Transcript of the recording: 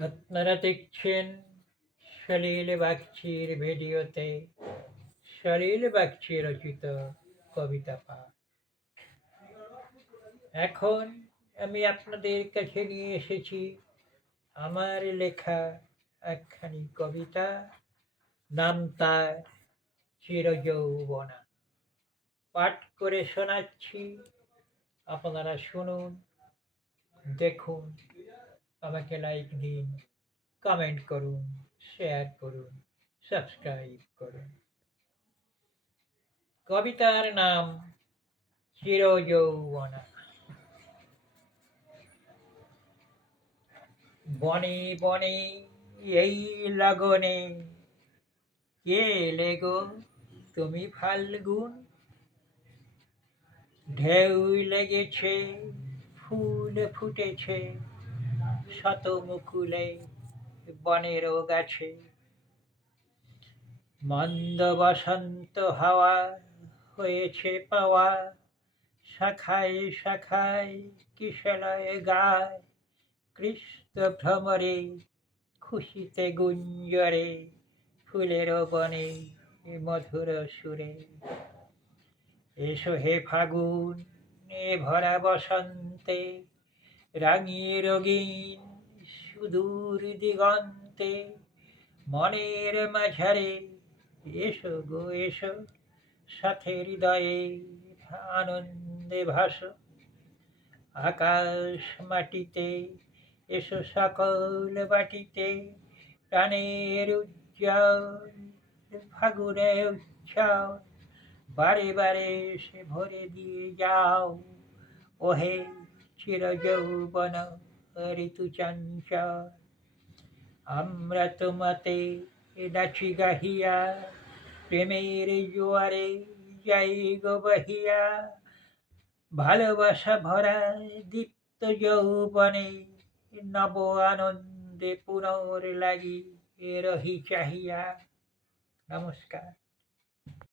আপনারা দেখছেন সলিল বাগচির ভিডিওতে সলিল বাগচি রচিত কবিতা পাঠ। এখন আমি আপনাদের কাছে নিয়ে এসেছি আমার লেখা একখানি কবিতা, নাম তার চিরযৌবনা। পাঠ করে শোনাচ্ছি, আপনারা শুনুন, দেখুন, আমাকে লাইক দিন, কমেন্ট করুন, শেয়ার করুন, সাবস্ক্রাইব করুন। কবিতার নাম চিরযৌবনা। বনে বনে এই লগনে কে এলে গো তুমি ফাল্গুন? ঢেউ লেগেছে, ফুল ফুটেছে শত মুকুলে বনের গাছে। মন্দ বসন্ত হাওয়া হয়েছে পাওয়া, শাখায় শাখায় কিশলয় গায়। কৃষ্ণ ভ্রমরে খুশিতে গুঞ্জরে ফুলের বনে মধুর সুরে। এসো হে ফাগুন এ ভরা বসন্তে, রাঙিয়ে রঙিন সুদূর দিগন্তে। মনের মাঝারে এসো গো এসো, সাথে হৃদয়ে আনন্দে ভাসো। আকাশ মাটিতে এসো সকল বাটিতে, প্রাণের উজ্জ্বল ফাগুনে উচ্ছ্বাস। বারে বারে সে ভরে দিয়ে যাও, ওহে চিরযৌবন ঋতু চঞ্চল। আমরা তোমাতে নাচি গাহিয়া, প্রেমের জোয়ারে যাই গো বহিয়া। ভালোবাসা ভরা দীপ্ত যৌবনে, নব আনন্দে পুনর লাগি রহি চাহিয়া। নমস্কার।